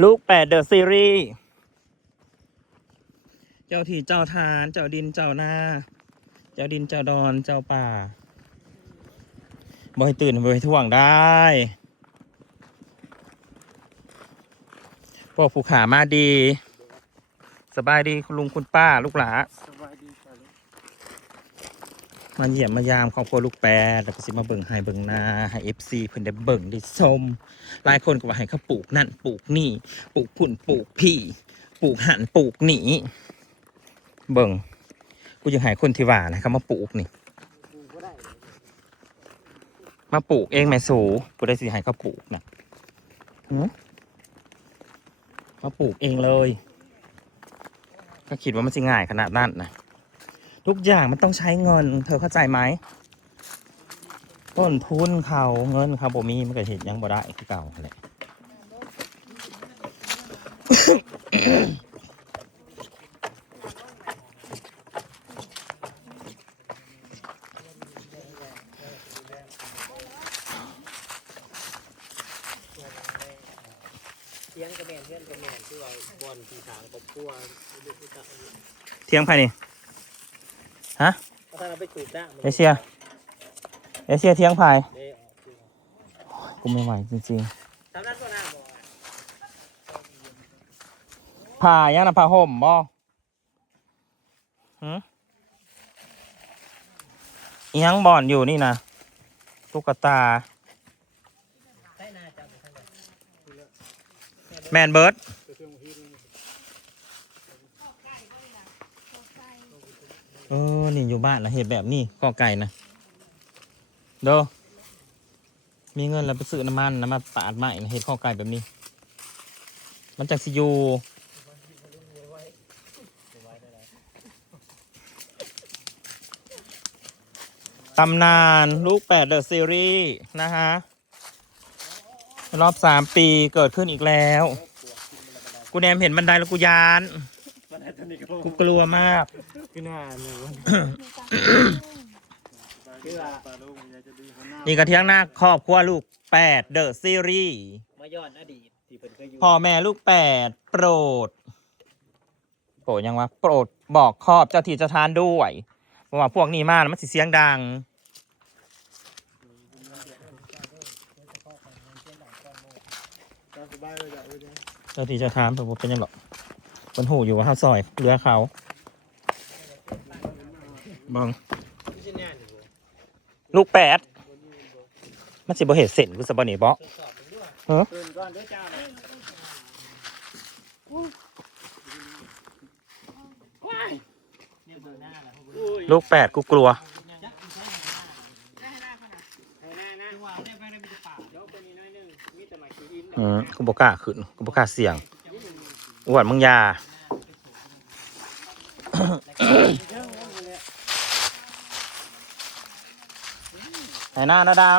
ลูกแปดเดอะซีรีส์ เจ้าที่เจ้าทาน เจ้าดินเจ้านาเจ้าดินเจ้าดอน เจ้าป่าบ่ให้ตื่นบ่ให้ท่วงได้พวกผู้ขามาดี สบายดีคุณลุงคุณป้าลูกหลาส มาเยี่ยมมายามครอบครัวลูกแปดแล้วก็สิมาเบิ่งให้เบิ่งนาให้เอฟซีเพิ่นได้เบิ่งได้ชมหลายคนก็ว่าให้เขาปลูกนั่นปลูกนี่ปลูกพุ่นปลูกพี่ ปลูกหันปลูกหนีเบิ่งกูจะให้คนที่ว่านะเขามาปลูกนี่ มาปลูกเองแม่สูกูได้สิให้เขาปลูกนะมาปลูกเองเลย ก็คิดว่ามันจะง่ายขนาดนั้นนะ ทุกอย่างมันต้องใช้เงิน เธอเข้าใจไหมต้นทุนเขาเงินเขาบ่มีมันก็เห็นยังบ่ได้คือเก่าแหละเสียงกระแมนเพื่อนกระแมนที่ว่าบอลที่ทางครอบครัวลูกจะเที่ยงภายนี่ ถ้าเราไปถูกได้เอเชีย เอเชียเที่ยงภายเด้อกูไม่ไหวจริงทำนั้นก็น่าบอกๆผ่ายังนะผ่าห่มบ่หืมอิหยังบ่อนอยู่นี่นะตุ๊กตา ใช่น่าจะเป็นทางไหนแมนเบิร์ด เออ นี่อยู่บ้านนะเห็ดแบบนี้กอไก่นะโดมีเงินแล้วไปซื้อน้ำมันน้ำมันปาดใหม่นะเห็ดข้อไก่แบบนี้ มันจากซิอยูตำนานลูกแปดเดอะซีรีส์นะฮะ รอบสามปีเกิดขึ้นอีกแล้ว กูแนมเห็นบันไดแล้วกูยาน กูกลัวมาก คือหน้าเนี่ยวันคือว่านี่กระเทียงหน้าครอบครัวลูกแปดเดอะซีรีส์มาย้อนอดีตที่เป็นเคยอยู่พ่อแม่ลูกแปดโปรด โปรดยังวะโปรดบอกครอบเจ้าที่เจ้าทานด้วยเพราะว่าพวกนี้มาแล้วมันสิเสียงดังสบายเลยจ้ะเลยเจ้าที่เจ้าทานผมเป็นหยังหรอกคนหูอยู่ว่าเขาซอยเรือเขา บังลูกแปดมันสิบ่เหตุเส้นกูสบนี่บ่ทดสอบเป็นด้อนด้วยเจ้านะว้ายนี่บอร์หน้าแหละลูกแปดกูกลัวอืมกูบอกล้าขึ้นกูบอกล้าเสี่ยงอวนมึงยา ไหนหน้านะดาว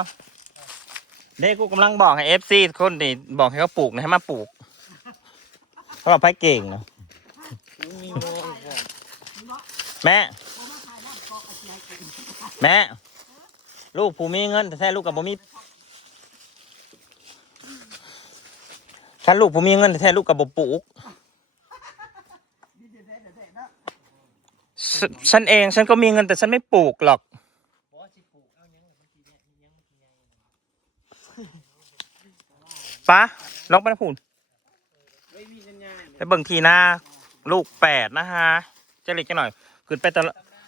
เด็กกูกำลังบอกให้เอฟซีคนนี่บอกให้เขาปลูกนะให้มาปลูกเขาบอกไพ่เก่งเนาะแม่ แม่ ลูกผู้มีเงิน แต่แท้ลูกกับบ่มีฉันลูกผู้มีเงินแต่แท้ลูกกับบ่ปลูกฉันเองฉันก็มีเงินแต่ฉันไม่ปลูกหรอก บอสิปลูกเอายังไงบางทีเนี่ยมียังบางทียัง ปะลองไปนะพูนไม่มีสัญญาณไปเบิ่งทีหน้า ลูกแปดนะฮะจะเล็กจะหน่อย ขึ้นไปตะ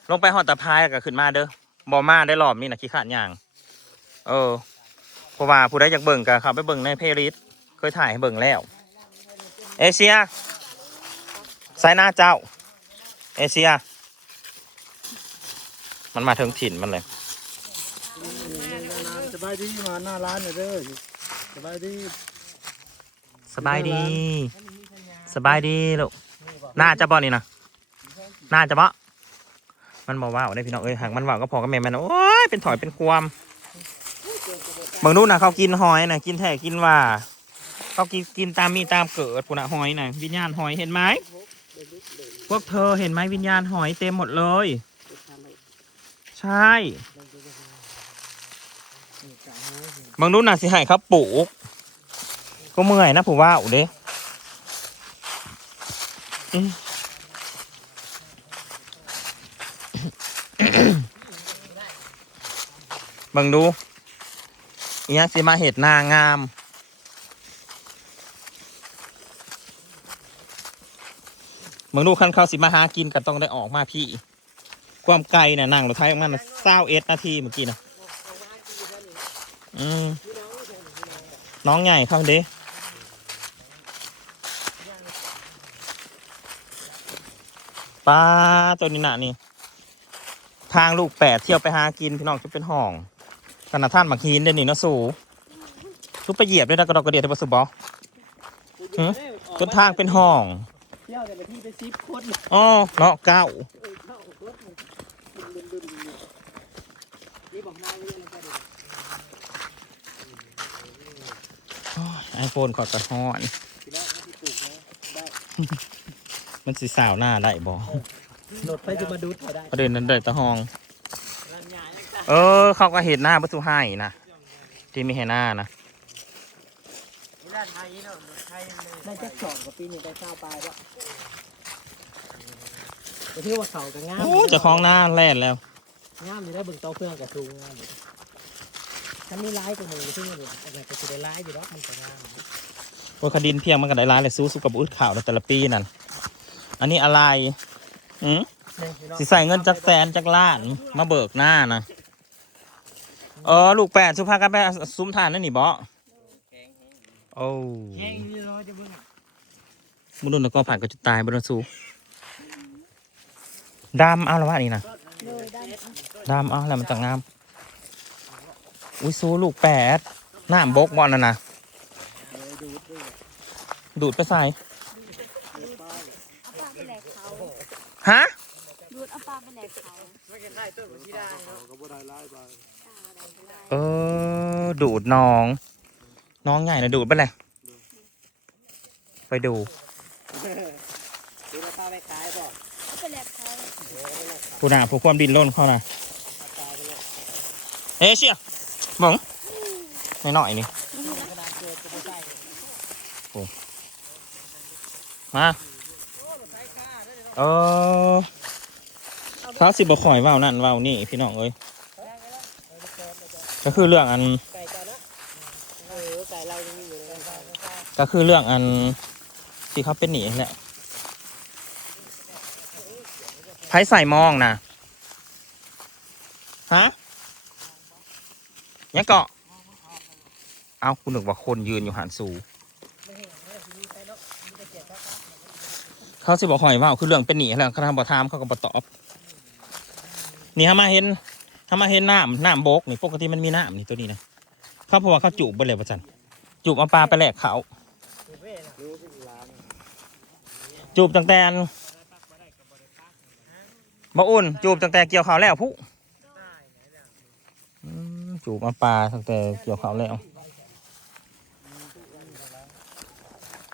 ลงไปหอดตะพายก็ขึ้นมาเด้อบอมาได้รอบนี่นะขี้ขาดอย่าง เออเพราะว่าผู้ใดอยากเบิ่งก็เข้าไปเบิ่งในเพลย์ลิสต์เคยถ่ายให้เบิ่งแล้ว เอเชียสายหน้าเจ้า เอเชีย มันมาถึงถิ่นมันเลยสบายดีมาหน้าร้านเลยเด้อ สบายดีสบายดี สบายดีลูกน่าจะบ่นี่นะน่าจะบ่มันบอกว่าได้พี่น้องเอ้ยหากมันว่าก็พอก็แม่แม่นะโอ้ยเป็นถอยเป็นความบางนู่นนะเขากินหอยนะกินแท้กินว่า เขากินกินตามมีตามเกิดปุนะหอยนะวิญญาณหอยเห็นไหมพวกเธอเห็นไหมวิญญาณหอยเต็มหมดเลย ใช่ บางนู่นน่ะสิให้เขาปลูก ก็เมื่อยนะผมว่าอุเด้อืมเบังดูอีหยังสิมาเห็ดนางามมืองดูคันเขาสิมาหากินก็ต้องได้ออกมาพี่ ความไกลน่ะนั่งรถไทยออกมาน่ะเศร้าเอสนาทีเมื่อกี้นะ อืมน้องใหญ่ครับด้ปลาตัวนี้นะนี่ทางลูกแปดเที่ยวไปหากินพี่น้องจะเป็นห้องขนาดท่านบักฮีนเด่นนี่นะสูทุกไปเหยียบด้วยนะกระดอกกระเดียดไปสุบอหือจนทางเป็นห้องเที่ยวแต่ละที่ไปซิปคตรอ๋อเนาะเก้านี่บอกนายเรื่องอะไรกัน ไอโฟนขอดกระห้อนทีแรกที่ปลูกนะได้มันสีสาวหน้าได้บอโหลดไปจะมาดูเขาได้ประเด็นนั้นเด็ดตะหองรันยายังจ้ะเออ เขาก็เห็นหน้าประตูให้นะ ที่ไม่เห็นหน้านะด้านไทยเนาะไทยได้แค่สองกว่าปีนี่ได้เศร้าปลายแล้วไปเที่ยวว่าเขากันงามโอ้เจะคล้าของหน้าแล่นแล้วงามอยู่ได้เบิ่งโตเพื่อนกับสูงงาม อยู่ถ้ามีร้ายกว่าหนึ่งที่มันอะไรก็จะได้ร้ายอยู่แล้วมันจะงามโอ้คดินเพียงมันก็ได้ร้ายเลยสู้สู้กับอึดข่าวในแต่ละปีนั่น อันนี้อะไรอืมสิใส่เงินจากแสนจากล้านมาเบิกหน้านะเออลูกแปดสุภาพกันไปซุ้มทานนั่นนี่บอโอ้แห้งนี่รอจะเบิ่งมุนุนแล้วก็ผ่านก็จะตายบนสูดำเอาละวะนี่นะเลยได้ดำเอาแล้วมันจะงาม อุ้ยซูลูกแปดน้ำบกบอลน่ะนะดูดด้วยดูดไปใส่เอาปลาไปแหลกเขาฮะดูดเอาปลาไปแหลกเขาไม่ใช่ต้นที่ได้เนาะก็บ่ได้ร้ายไปตาอะไรก็ได้เออ ดูดน้อง น้องใหญ่นะดูดไปเลยไปดูดูราคาไปขายบ่เอาไปแหลกเขาผู้นาผู้ความดินร่นเขานะราคาไปเลยเอะเชีย มองไม่หน่อยนี่มาเออเขาสิบข่อยว้าวนั่นว้าวนี่พี่น้องเอ้ยก็คือเรื่องอันก็คือเรื่องอันที่เขาเป็นหนีนั่นแหละไพ่ใส่มองนะฮะ เนี่ยเกาะ เอาคุณนึกว่าคนยืนอยู่หันสูเขาสิบอกหอยว่าคือเรื่องเป็นหนีแล้วเขาทำบอทามเขาก็บอตอบ นี่ฮะมาเห็นถ้ามาเห็นน้ำน้ำโบกนี่ปกติมันมีน้ำนี่ตัวนี้นะเขาเพราะว่าเขาจูบไปเลยประจันจูบเอาปลาไปแลกเขาจูบตั้งแต่อันบ่อุ่นจูบตั้งแต่เกี่ยวเขาแล้วผู้ จูบมาปลาตั้งแต่เกี่ยวเขาแล้ว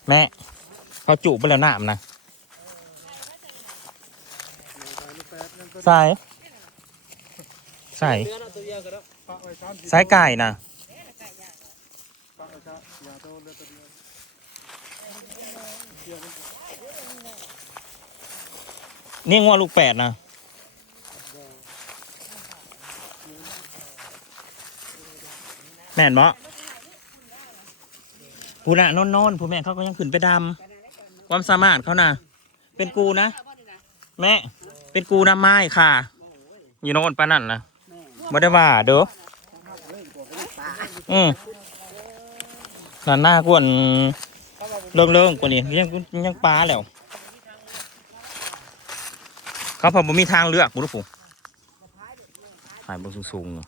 แม่เขาจูบไปแล้วน้ำนะใส่ใส่เนื้อตัวเดียวกันแล้วใส่ไก่นะนี่งัวลูกแปดนะ แม่นบ่ผู้น่ะนอนๆผู้แม่เขาก็ยังขึ้นไปดำความสามารถเขาน่ะ เป็นกูนะ แม่ เป็นกูนะไม้ค่ะ อยู่โน่นปานนั่นนะไม่ได้ว่าเด้ออืมนั่นหน้ากวนเรื่งเรื่งกว่านี้ยังยังปลาแล้วเขาพอบ่มีทางเลือกบุรุษผูหายบนสูงๆเนอะ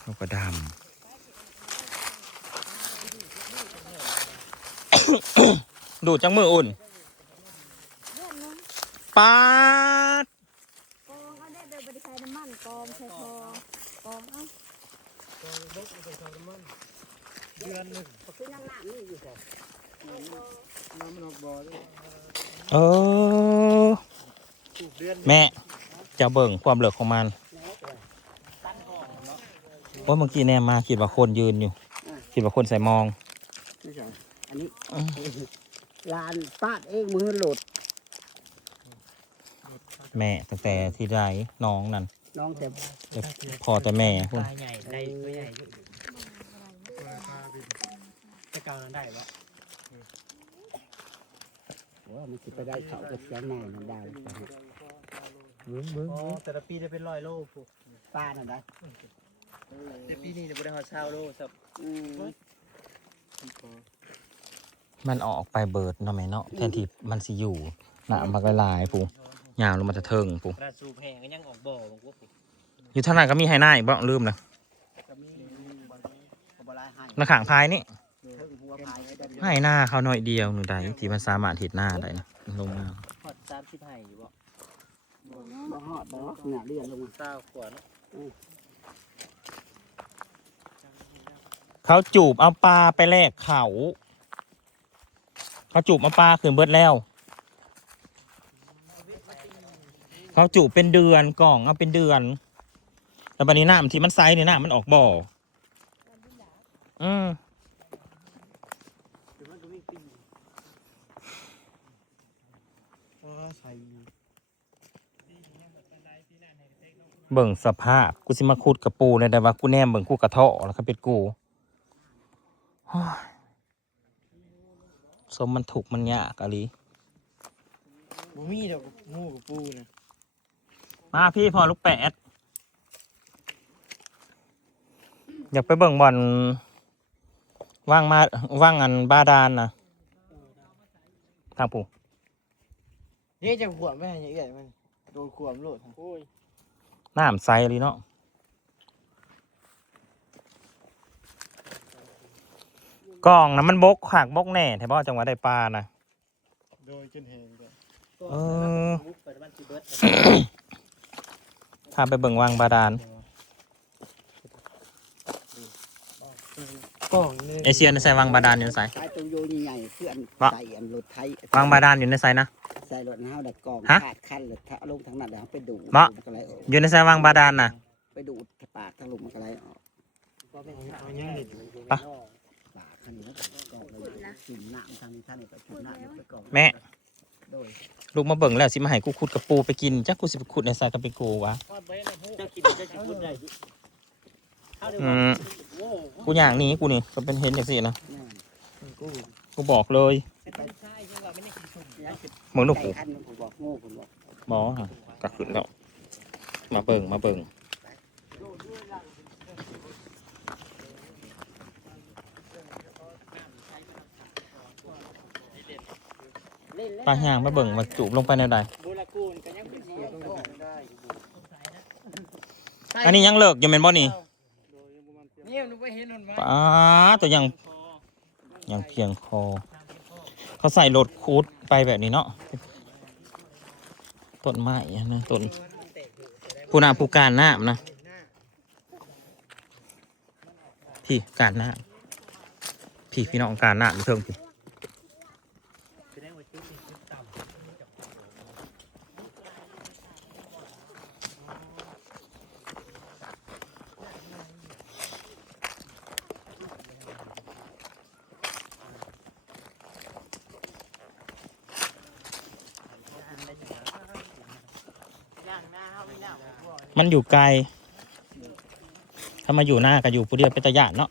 เขาก็ดำ ดูดจังมืออุ่นปาดกองเอาได้โดยบริษัทน้ำมันกองใส่ทองกองเอากองบกบริษัทน้ำมันเดือนหนึ่งคือน้ำหนักนี่อยู่ก่อนน้ำมันออกบ่อด้วยเออแม่จะเบิ่งความเหลือของมันว่าเมื่อกี้แนมมาคิดว่าคนยืนอยู่คิดว่าคนใส่มอง อันนี้อืมลานปาดเองมือหลุดแม่ตั้งแต่ที่ไรน้องนั่นน้องแต่แต่พอแต่แม่พุ่นปลาใหญ่ได้ตัวใหญ่อยู่จะเกานั้นได้ปะว่ามันจะไปได้เขาก็เสียหน้ามันได้เบิ้งเบิ้งอ๋อแต่ละปีจะเป็นร้อยโลผูกป้านั่นได้แต่ปีนี้จะบ่ได้ฮอดเช้าโลสับอื มมันออกไปเบิดเนาะแม่เนาะแทนที่มันสิอยู่หนามันละลายปูยาวลงมาจะเทิงปูกระสูบแห้งก็ยังออกบ่บางพวกอยู่เท่านั้นก็มีไฮหน้าอีกบ้างลืมนะก็มีก็บ่ลายให้หน้าขางพายนี่เทิงหัวพายให้ได้ไฮหน้าเขาหน่อยเดียวหนูได้ที่มันสามารถเห็ดหน้าได้นะลงมาฮอดสามสิบไห้อยู่บ่บ่ฮอดบ่เนี่ยเรียนลงมาเศร้าขวดเนาะเขาจูบเอาปลาไปแลกเขา เขาจูบเอาปลาคืนเบิดแล้ว เขาจูบเป็นเดือนกล่องเอาเป็นเดือนแต่บันนี้น้ำที่มันไซส์เนี่ยน้ำมันออกบ่ออืมเบิ่งสภาพ กูสิมาคูดกระปูเลยแต่ว่ากูแนมเบิ่งกูกระเทาะแล้วก็เป็นกูโอ้ย สมมันถูกมันยากอะลีบ่มีดอกงูกับปูนะมาพี่พอลูกแปดอยากไปเบิ่งบอลว่างมาว่างอันบาดาลนะทางผู้นี่จะขวดไม่ให้ใหญ่มันโดนขวดโลดโอ้ยน้ำใสเลยเนาะ กล่องนะมันบกขากบกแน่แถวบ้าจังหวัดได้ปลานะโดยจนแห้งเลยเออเปิดบ้านสิเบิดพาไปเบิ่งวางบาดาลกล่องนี่เอเชียในใส่วางบาดาลอยู่ในใส่ใช้ตัวโยนใหญ่ๆเพื่อนวะใส่อันรถไทยวางบาดาลอยู่ในใส่นะใส่รถเฮาดัดกองฮะขาดคันเลยถ้าเอาลงทางนั้นแล้วไปดูดมะมันก็ไหลออกอยู่ในใส่วางบาดาลนะไปดูดปากทางลงมันก็ไหลออกเอายังเด็ดปะปากคันนี้ แม่ลูกมาเบิ่งแล้วสิมาให้กูขุดกระปูไปกินจ้ากูสิไปขุดในสายกระเปกูวะอืกูอย่างนี้กูนี่ก็เป็นเห็นอย่างสินะกูบอกเลยเมืองลูกกูบอกกัขึ้นแล้วมาเบิ่งมาเบิ่ง ปลาย่างมาเบิ่งมาจูบลงไปในใดอันนี้ยังเลิกอยู่เมนบ่นี่นี่ปลาตัวยังยังเพียงคอ เขาใส่รถคูดไปแบบนี้เนาะต้นไม้นะต้นผู้นาผู้การน้ำนะพี่การน้ำพี่พี่น้องการน้ำอยู่เทิงพี่ แสดงว่าจุดนี้จุดต่ำ มันอยู่ไกล ถ้ามาอยู่หน้าก็อยู่ผู้เดียวเป็นตะยานเนาะ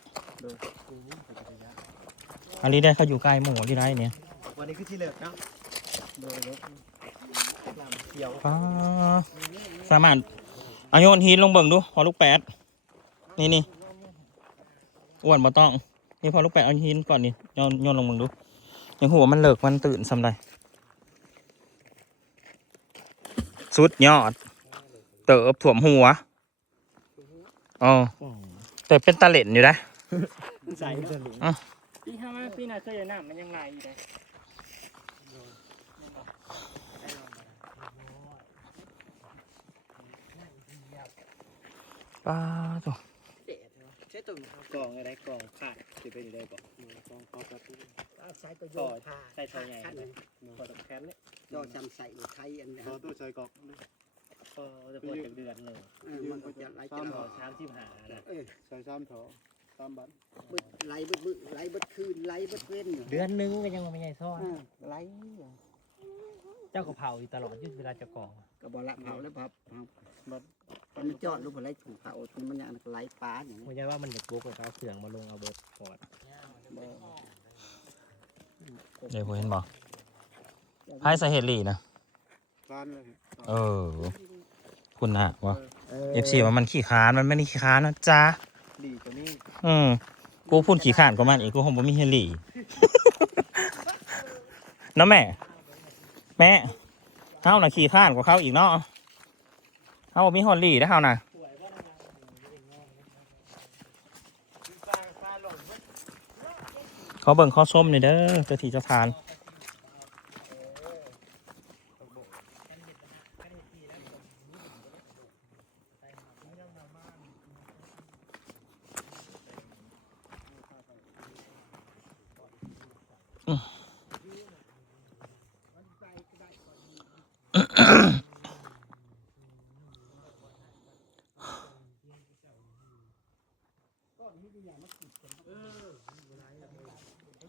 อันนี้ได้เขาอยู่ไกลหมู่ที่ไรเนี่ยวันนี้คือที่เลิกเนาะโดยรถลำเขียวป้าสามารถเอาโยนหินลงเบิ่งดูพอลูกแปดนี่นี่อ้วนบ่ต้องนี่พอลูกแปดเอาหินก่อนนี่โยนโยนลงเบิ่งดูยังหัวมันเลิกมันตื่นสำไรสุดยอด เติบถ่วมหัวอ๋อแต่เป็นตาเล่นอยู่นะใส่เสลุงอะปีห้ามาปีหน้าเคยน้ำมันยังไงอยู่เลยป้าตัวใช่ตุ่มกล่องอะไรกล่องขาดจะเป็นอะไรบอกกล่องกล่องกระตุ้นใส่ตัวโยนผ้าใส่ตัวใหญ่คันกล่องแคมเนี่ยโยนจำใส่รถไทยอันนี้พอตู้ใช้กอก ก็จะปวดจากเดือนเลยเออมันก็จะไหลจะกอล่ออกงสามสิบห้านะเออใช้ซ้ำเถอะซ้ำบัตรบึดไหลเบิดมือไหลเบิดคืนไหลเบิดเว้นอยู่เดือนหนึงก็ยังไม่ใหญ่ซ้อนเออไหลเจ้าก็เผาอยู่ตลอดอยุดเวลาจะก่อ ก็บ่ละเผาแล้วครับเผาบ่มันจอดลูกบ่ไหลถูกเผาจนมันยังไหลปลาอย่างนี้ผมจะว่ามันจะบุกแล้วก็เอาเครื่องมาลงเอาเบิดก่อนบ่เดี๋ยวผมเห็นบอกไพ่สาเหตุหลีนะร้านเลยเออ คุณนะวะเอฟซีว่ามันขี้ค้านมันไม่ได้ขี้ค้านนะจ๊ะดีกว่านี้อืมกูพูดขี้ข้านกว่ามันอีกกูคงบ่มีเฮลี่เนาะแม่ แม่เฮาน่ะขี้ข้านกว่าเขาอีกเนาะเฮาบ่มีฮอลลี่นะเฮาน่ะเขาเบิ่งเขาส้มนี่เด้อเจ้าที่เจ้าทาน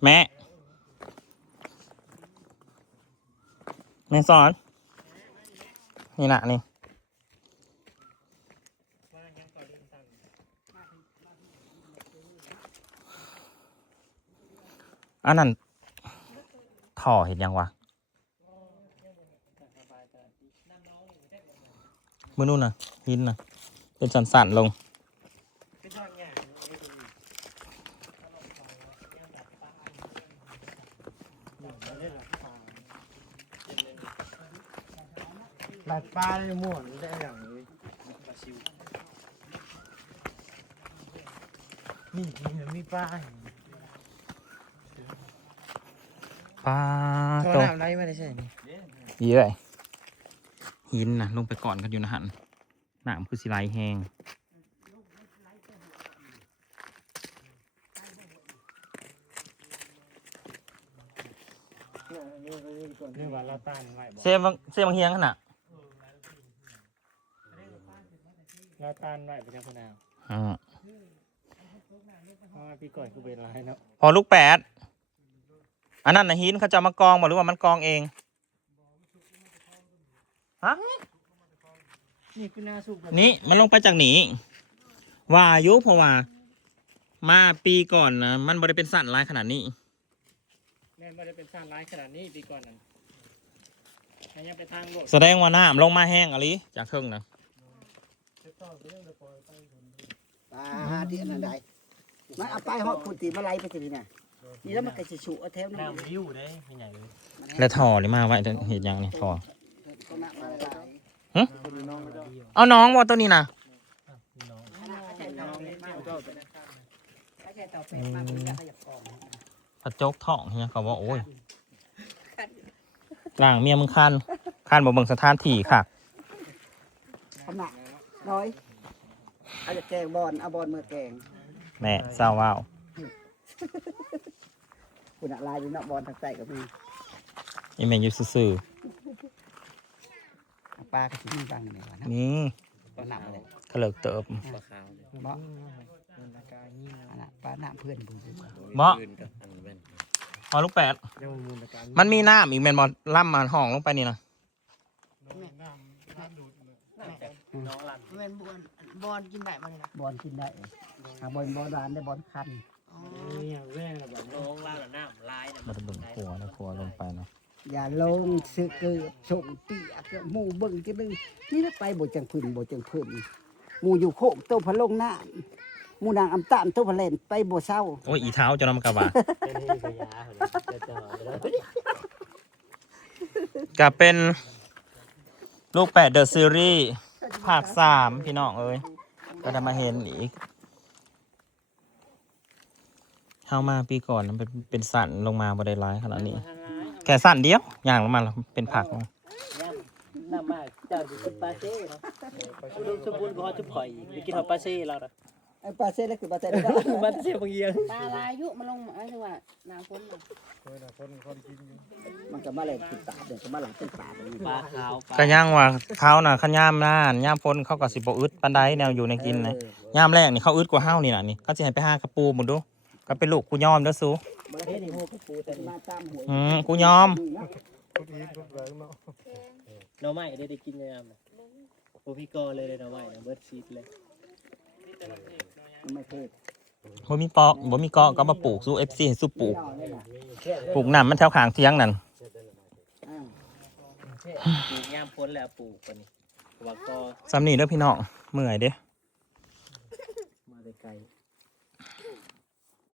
แม่ แม่สอน นี่นะนี่อันนั้น ถ่อเห็นยังวะมือนู่นน่ะหินน่ะ เป็นสันๆลงหลัดปลาในหมวนได้อย่างนี้นี่นี่มีปลาปลาโทรโตน้ำไรไม่ได้ใช่ไหมเยอะหินนะลงไปก่อนกันอยู่นะหันหนามคือสิไลแห้งนี่ว่าเราต้านไว้บ่เซฟบังเซฟบางเฮียงขนาดเราต้านไว้ไปแล้วคนเอาอ่าเพราะว่าพี่ก่อนกูเป็นไรเนาะพอลูกแปด อันนั้นนะหินเขาจะเอามากองบ่หรือว่ามันกองเองฮะนี่คือหน้าสุกนี่มันลงไปจากหนีว่าอายุเพราะว่า มาปีก่อนนะมันบริเป็นสัตว์ร้ายขนาดนี้ แม่ไม่ได้เป็นสร้างร้ายขนาดนี้ปีก่อนนั้นให้ยังไปทางโลดแสดงว่าน้ำลงมาแห้งอะไรจากเทิงนะปลาที่อันนั้นได้มันเอาไปฮอดคุณตีมาไหลไปสิน่ะ นี่แล้วมันก็สิฉุเอาแถวนั้นน้ำริ้วได้ไม่ใหญ่เลยแล้วถอเลยมาไว้เห็นยังนี่ถอเอาน้องว่าตัวนี้นะพี่น้องพระโจกท้องเฮียเขาว่าโอ้ยล่างเมียมึงคันคันบ่เบิ่งสถานที่ค่ะขนาดน้อยเอาจะแกงบอลเอาบอลเมื่อแกงแม่เศร้าว้าว คุณอะลายอยู่เนาะบอลทางใต้ก็มีอีเมนอยู่ซื่อปลาก็สิมีบางนี่ว่านะๆนี่ตัวหนักเลยกระเลิกเติบบ่มันอากาศยิ่งอันน่ะปลาหน้าเพื่อนผมสิเมาะพอลูกแปดเดี๋ยวมันอากาศมันมีน้ำอีกแมนบอลล่ำมาห้องลงไปนี่นะน้องลันเป็นบอลบอลกินได้มาเลยนะบอลกินได้หาบอลบอลร้านได้บอลคัน นี่อย่างแรกแบบน้องลันน้ำลายมาจะเบิ่งขัวนะขัวลงไปเนาะอย่าลงซื้อเกิดส่งปีอักหมู่เบิ่งจะเบิ่งนี่นะไปบ่จังพื้นบ่จังพื้นหมู่อยู่โคกโตพะลงน้ำหมู่นางอำตามโตพะเล่นไปบ่เศร้าโอ้ยอีเท้าจะนำกระบะเป็นที่ขยาจะจะไปแล้วก็เป็นลูกแปดเดอะซีรีส์ภาคสามพี่น้องเอ้ยก็จะมาเห็นอีก เข้ามาปีก่อนมันเป็นเป็นสันลงมาบริร้ายขนาดนี้ แค่สันเดียวอย่างลงมาแล้วเป็นผักมาน้ำมากเจ้าจะกินปลาเซ่เนาะอุดมสมบูรณ์พอจุบข่อยไปกินหอปลาเซ่เราละไอ้ปลาเซ่แล้วคือปลาเซ่ได้มันเซ่บางเยียงปลาลายยุมาลงหมายถึงว่าน้ำฝนน่ะมันก็มาเล่นติดตาเดี๋ยวก็มาหลังเป็นปลาแบบนี้ปลาขาวปลาก็ย่างว่าเขาน่ะขย่ามน่านย่ามพ้นเขาก็สิบอึดปันไดแนวอยู่ในกินนะย่ามแรกนี่เขาอึดกว่าเฮ้านี่น่ะนี่เขาจะให้ไปหากระปูหมดดู กก็เป็นลูกกูยอมเด้อสูบ่ได้นี่ฮู้ปูแต่มาตามหวยอืมกูยอมหน่อไม้ได้ได้กินยังไงโอ้พี่กอเลยเลยหน่อไม้นะเบิร์ดชีสเลยไม่เทศบ่มีปอกบ่มีเกาะก็มาปลูกสู้ FC ให้สู้ปลูกเอาเลยล่ะปลูกน้ำมันแถวข้างเที่ยงนั่นอ่าปลูกย่ามพ้นแล้วปลูกคนนี้ว่ากอซ้ำนี่เด้อพี่น้องเมื่อยเด้มาแต่ไกล